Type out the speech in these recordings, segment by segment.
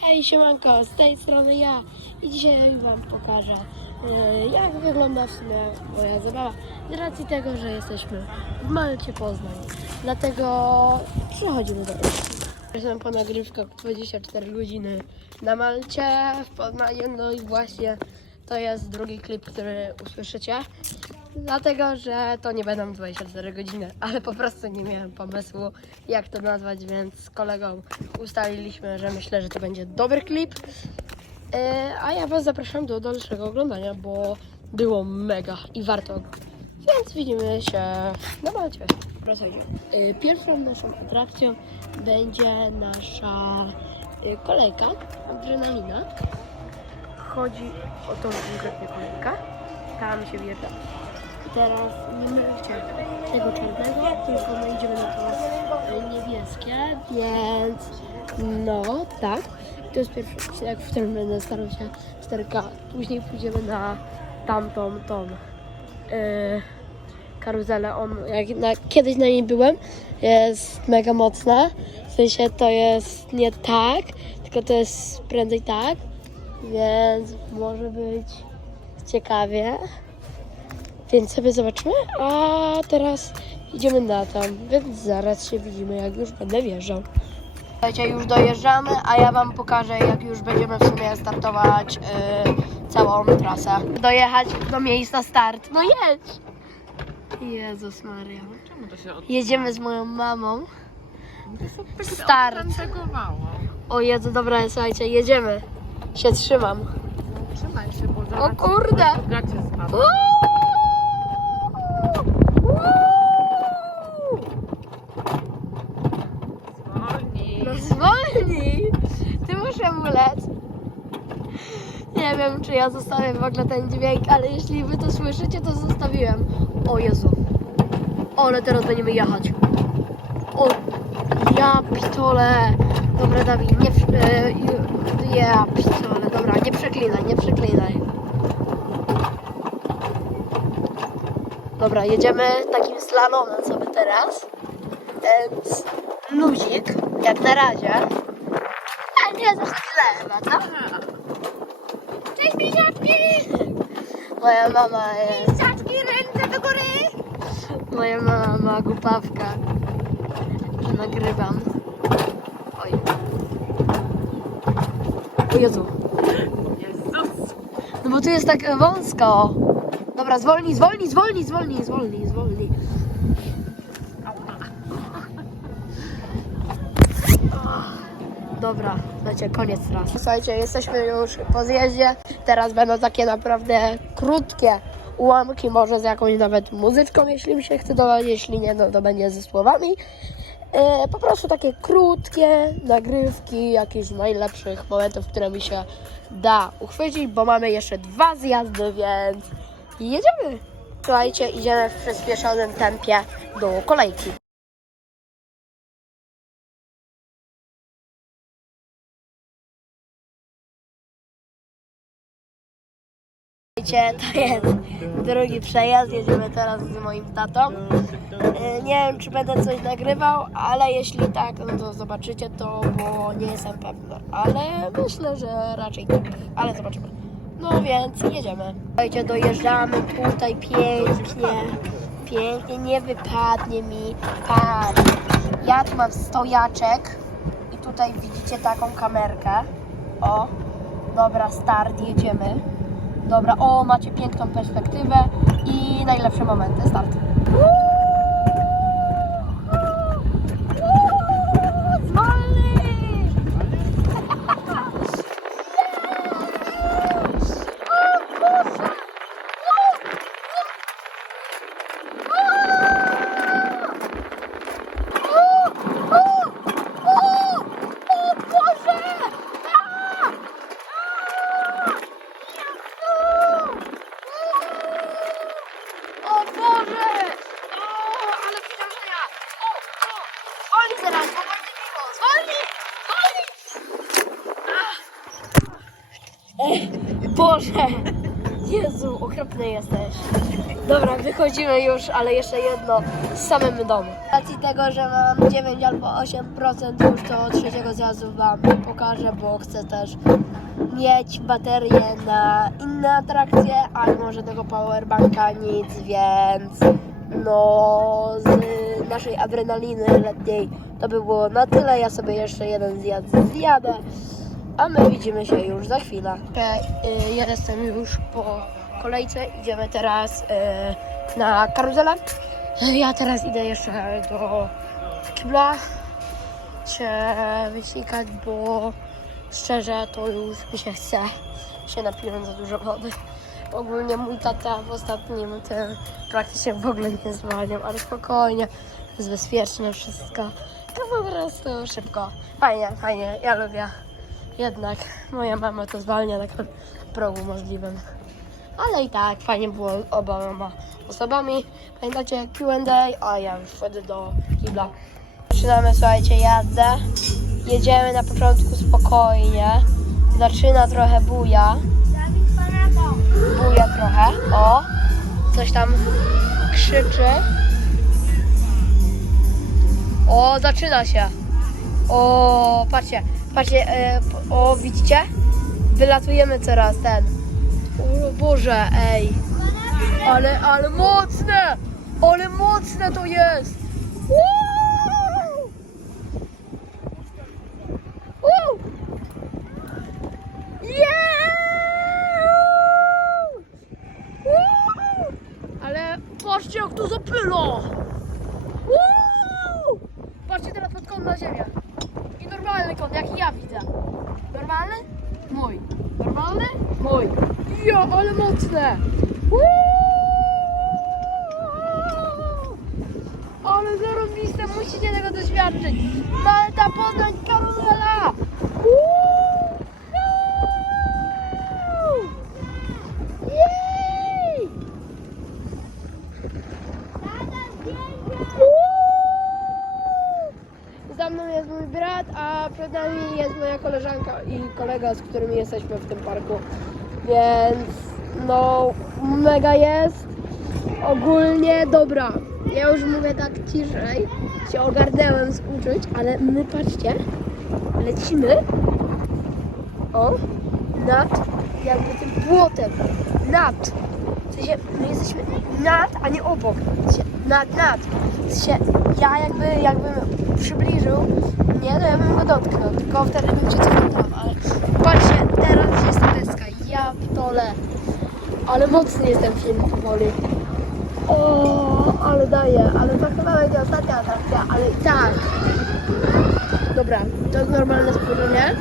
Hej, siemanko, z tej strony ja i dzisiaj Wam pokażę, e, jak wygląda w sumie moja zabawa z racji tego, że jesteśmy w Malcie Poznań. Dlatego przychodzimy do Was. Jestem po nagrywkach 24 godziny na Malcie w Poznaniu, no i właśnie to jest drugi klip, który usłyszycie. Dlatego, że to nie będą 24 godziny, ale po prostu nie miałem pomysłu, jak to nazwać, więc z kolegą ustaliliśmy, że myślę, że to będzie dobry klip. E, A ja Was zapraszam do dalszego oglądania, bo było mega i warto. Więc widzimy się na Malcie. Wracajcie. E, Pierwszą naszą atrakcją będzie nasza e, kolejka, adrenalina. Chodzi o tą konkretnie kolejkę. Tam się wjeżdża. Teraz nie mylcie tego czarnego, tylko my idziemy na to niebieskie, więc no tak. To jest pierwszy odcinek, w którym będę starał się sterka. Później pójdziemy na tamtą, tą yy, karuzelę. On, jak na, kiedyś na niej byłem, jest mega mocna. W sensie to jest nie tak, tylko to jest prędzej tak, więc może być ciekawie. Więc sobie zobaczymy, a teraz idziemy na tam, więc zaraz się widzimy, jak już będę wjeżdżał. Słuchajcie, już dojeżdżamy, a ja Wam pokażę, jak już będziemy w sumie startować yy, całą trasę. Dojechać do miejsca start. No jedź! Jezus Maria. Jedziemy z moją mamą. tak Start. O Jezu, dobra, słuchajcie, jedziemy. Się trzymam. Trzymaj się, bo O zaraz kurde! gacie spadną. Uuu! Zwolnij. No zwolnij! Ty muszę mulec. Nie wiem, czy ja zostawię w ogóle ten dźwięk, ale jeśli wy to słyszycie, to zostawiłem. O Jezu. O, ale teraz będziemy jechać. O, ja pitole. Dobra, Dawid, nie... E, ju- ja pitole. Dobra, nie przeklinaj, nie przeklinaj. Dobra, jedziemy takim slalomem sobie teraz. Więc luzik, jak na razie. A nie za chwilę chyba, co? Cześć, misiaczki! Moja mama jest... Misiaczki, ręce do góry! Moja mama ma głupawkę, że nagrywam. O Jezu. Jezus! No bo tu jest tak wąsko. Dobra, zwolnij, zwolnij, zwolnij, zwolnij, zwolnij, zwolnij. Dobra, znacie, koniec raz. Słuchajcie, jesteśmy już po zjeździe. Teraz będą takie naprawdę krótkie ułamki, może z jakąś nawet muzyczką, jeśli mi się chce dodać, jeśli nie, no to będzie ze słowami. E, po prostu takie krótkie nagrywki jakichś najlepszych momentów, które mi się da uchwycić, bo mamy jeszcze dwa zjazdy, więc jedziemy. Słuchajcie, idziemy w przyspieszonym tempie do kolejki. Słuchajcie, to jest drugi przejazd, jedziemy teraz z moim tatą. E, Nie wiem, czy będę coś nagrywał, ale jeśli tak, no to zobaczycie to, bo nie jestem pewna. Ale myślę, że raczej tak. Ale zobaczymy. No więc jedziemy. Słuchajcie, dojeżdżamy tutaj pięknie. Pięknie, nie wypadnie mi. Patrz. Ja tu mam stojaczek i tutaj widzicie taką kamerkę. O, dobra, start, jedziemy. Dobra, o, macie piękną perspektywę i najlepsze momenty. Start. Zwolnij! O Boże! O, ale przerażenia! O, o! Zwolnij zaraz, bo będzie miło! Zwolnij! Ech, Boże! Jezu, okropny jesteś. Dobra, wychodzimy już, ale jeszcze jedno z samym domu. Z racji tego, że mam 9 albo 8% już to trzeciego zjazdu wam pokażę, bo chcę też mieć baterię na inne atrakcje, a nie mam żadnego powerbanka, nic, więc no z naszej adrenaliny letniej to by było na tyle. Ja sobie jeszcze jeden zjazd zjadę. A my widzimy się już za chwilę. y, Ja jestem już po kolejce. Idziemy teraz y, na karuzelę. Ja teraz idę jeszcze do kibla się wysikać, bo szczerze to już mi się chce. Się napiłem za dużo wody. Ogólnie mój tata w ostatnim tym praktycznie w ogóle nie zwalniał, ale spokojnie, jest bezpieczne wszystko. To po prostu szybko. Fajnie, fajnie, ja lubię. Jednak moja mama to zwalnia na progu możliwym. Ale i tak fajnie było oboma osobami. Pamiętacie Q&A, a ja już wchodzę do kibla. Zaczynamy, słuchajcie, jazdę. Jedziemy na początku spokojnie. Zaczyna trochę buja. Buja trochę. O, coś tam krzyczy. O, zaczyna się. O, patrzcie, patrzcie, e, o, widzicie? Wylatujemy teraz ten. O Boże, ej. Ale, ale mocne! Ale mocne to jest! Woo! Woo! Yeah! Woo! Ale patrzcie jak to zapyla! Woo! Patrzcie teraz pod kąt na ziemię. I normalny kąt, jaki ja widzę. Normalny? Mój. Normalny? Mój. Ja, ale mocne! Woo! Ale zarobiste, musicie tego doświadczyć. Malta, Poznań, karuzela! Woo! Jej! Woo! Za mną jest mój brat, a przed nami jest moja koleżanka i kolega, z którymi jesteśmy w tym parku. Więc no, mega jest. Ogólnie dobra. Ja już mówię tak ciszej. Się ogarnęłem z uczuć, ale my patrzcie, lecimy. O, nad jakby tym płotem. Nad. W sensie my jesteśmy nad, a nie obok. W sensie nad, nad. W sensie ja jakby, jakbym przybliżył, nie, to ja bym go dotknął, tylko wtedy bym cię cofnął ale patrzcie, teraz jest deska, ja w dole. Ale mocny jest ten film powoli. O, ale daje, ale to chyba będzie ostatnia atrakcja, ale i tak. Dobra, to jest normalne spojrzenie,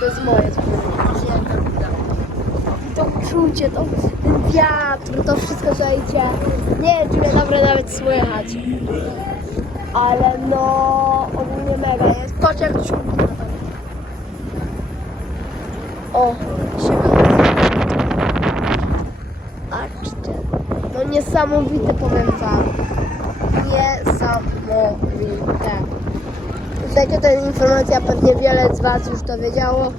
to jest moje spojrzenie. Nie, to. I to ten wiatr, to wszystko, słuchajcie, nie wiem, czy mnie nawet słychać. Ale no, ogólnie mega jest. Patrz jak układa. O, się Patrzcie. No niesamowite powiem wam. Niesamowite. Słuchajcie, to informacja, pewnie wiele z was już to wiedziało,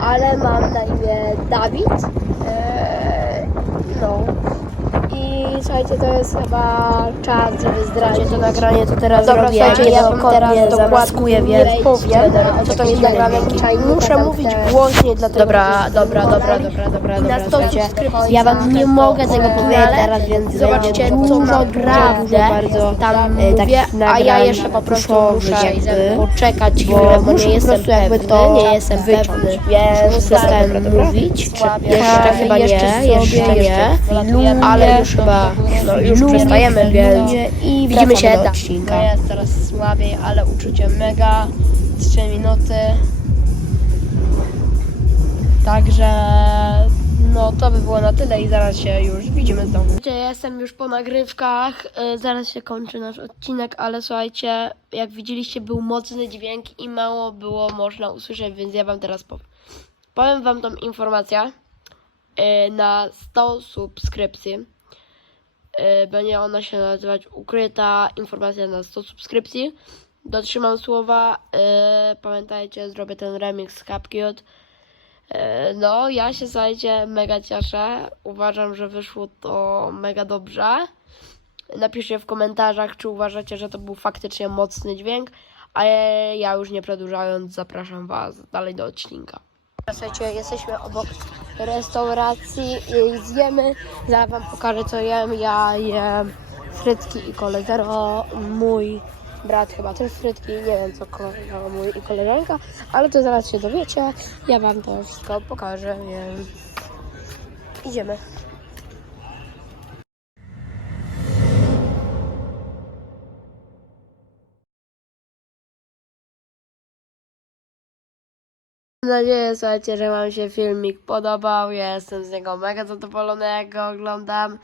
ale mam na imię Dawid. Eee, no. Słuchajcie, to jest chyba czas, żeby zdradzić. To nagranie, to teraz Dobra, zrobię. słuchajcie, ja wam dokładnie teraz zamaskuję, więc powiem, co to jest nagrane dzisiaj. Muszę mówić głośniej, dlatego Dobra, dobra, dobra, dobra, dobra, dobra, 100 słuchajcie. Ja wam nie mogę tego powiedzieć teraz, więc zobaczcie, co naprawdę tam e, mówię, takich a ja jeszcze po prostu muszę poczekać bo chwilę, bo muszę nie jestem pewny, nie jestem pewny, więc przestałem mówić, jeszcze Tak, chyba nie, jeszcze nie, ale już chyba no, już lubię, przestajemy, więc i widzimy się do odcinka. No jest teraz słabiej, ale uczucie mega, 3 minuty. Także no to by było na tyle i zaraz się już widzimy znowu. Ja jestem już po nagrywkach, y, zaraz się kończy nasz odcinek, ale słuchajcie, jak widzieliście był mocny dźwięk i mało było można usłyszeć, więc ja wam teraz powiem. Powiem wam tą informację y, na 100 subskrypcji. Y, Będzie ona się nazywać ukryta informacja na 100 subskrypcji. Dotrzymam słowa. y, Pamiętajcie, zrobię ten remix z CapCute. E, No, ja się słuchajcie, mega cieszę. Uważam, że wyszło to mega dobrze. Napiszcie w komentarzach, czy uważacie, że to był faktycznie mocny dźwięk. A ja już nie przedłużając, zapraszam Was dalej do odcinka. Słuchajcie, jesteśmy obok restauracji i zjemy. Zaraz Wam pokażę, co jem. Ja jem frytki i kole zero. Mój brat chyba też frytki. Nie wiem, co kolega mój i koleżanka, ale to zaraz się dowiecie. Ja Wam to wszystko pokażę, więc idziemy. Mam nadzieję, słuchajcie, że Wam się filmik podobał. Ja jestem z niego mega zadowolony, jak go oglądam.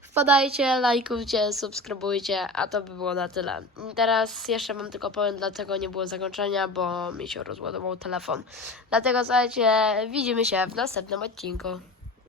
Wpadajcie, lajkujcie, subskrybujcie, a to by było na tyle. Teraz jeszcze Wam tylko powiem, dlaczego nie było zakończenia, bo mi się rozładował telefon. Dlatego, słuchajcie, widzimy się w następnym odcinku.